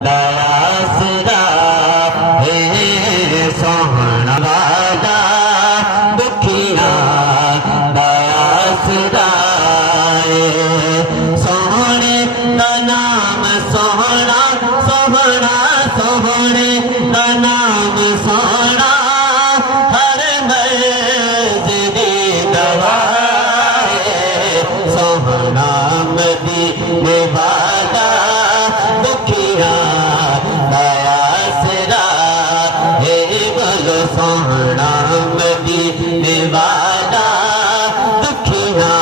داسرا ہے سوہنا والا دکھیا داسرا سوہنے کا نام سوہنا سوہنا سوہنے کا نام سوہنا ہر مرض دی دوا ہے سوہنا مدینے والا دکھیا داسرا ہے بولو سوہنا مدینے والا دکھیا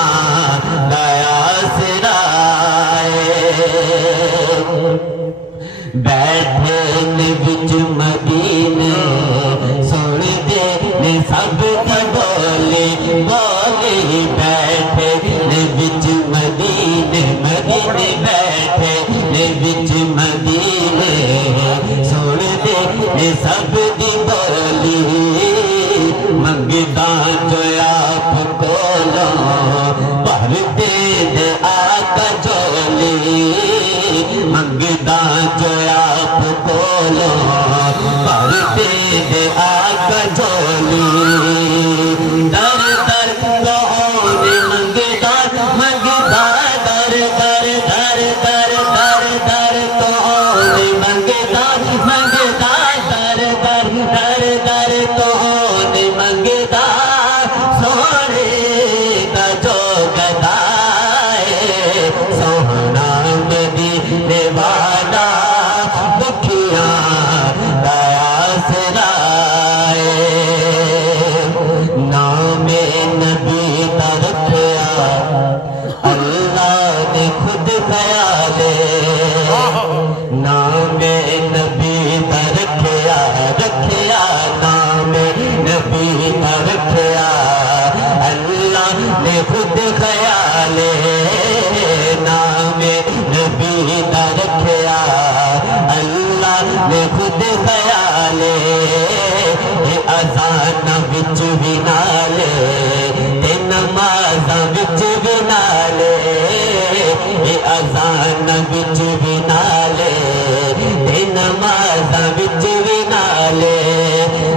داسرا بیٹھے وچ مدینے سن دے سب بولی بولی بیٹھے وچ مدینے مدینے بیٹھے وچ مدینے سن دے سب دی بولی منگدا جو آپ کولوں بھر دے آقا جولی منگدا جو آپ کولوں بھر دے آقا جولی در در کون منگدا منگدا در در در در در در کون منگدا منگدا در در در در کون منگدا سونے کا جو گدا ہے سوہنا مدینے والا دکھیا داسرا نام نبی کا رکھیا اللہ نے خود خیال نام نبی کا رکھیا رکھیا نام نبی کا رکھیا اللہ نے خود خیال نام نبی کا رکھیا اللہ نے خود خیال اذان وچ بھی نالے تے نماز وچ بھی نالے اذان وچ بھی نالے تے نماز وچ بھی نالے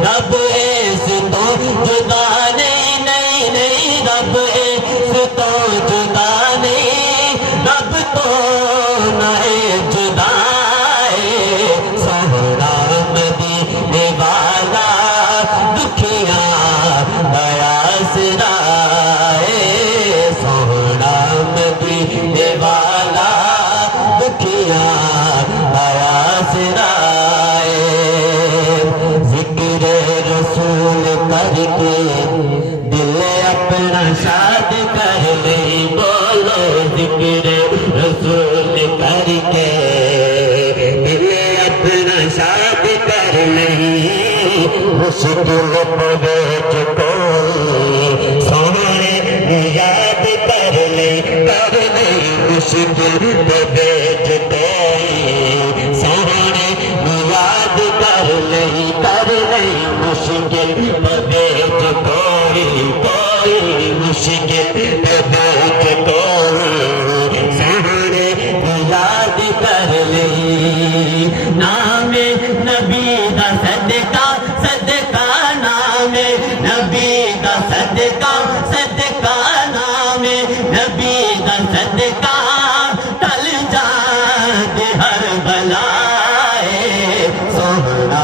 رب اس تو جدا نہیں نہیں نہیں رب اس تو جدا نہیں رب تو نہ جدا ہے سوہنا مدینے والا دکھیا داسرا سوہنا مدینے والا دکھیا داسرا ذکر رسول کر کے دل اپنا شاد کر لے بولو ذکر رسول کر کے دل اپنا شاد کر لے مشکل پڑے کوئی سونے یاد کر لے مشکل پڑے کوئی سونے یاد کر لے مشکل پڑے کوئی کوئی مشکل پڑے کوئی سونے یاد کر لے نام نبی کا صدقہ صدقہ نام نبی کا صدقہ صدقہ نام نبی کا صدقہ ٹل جاتے ہر بلائے سوہنا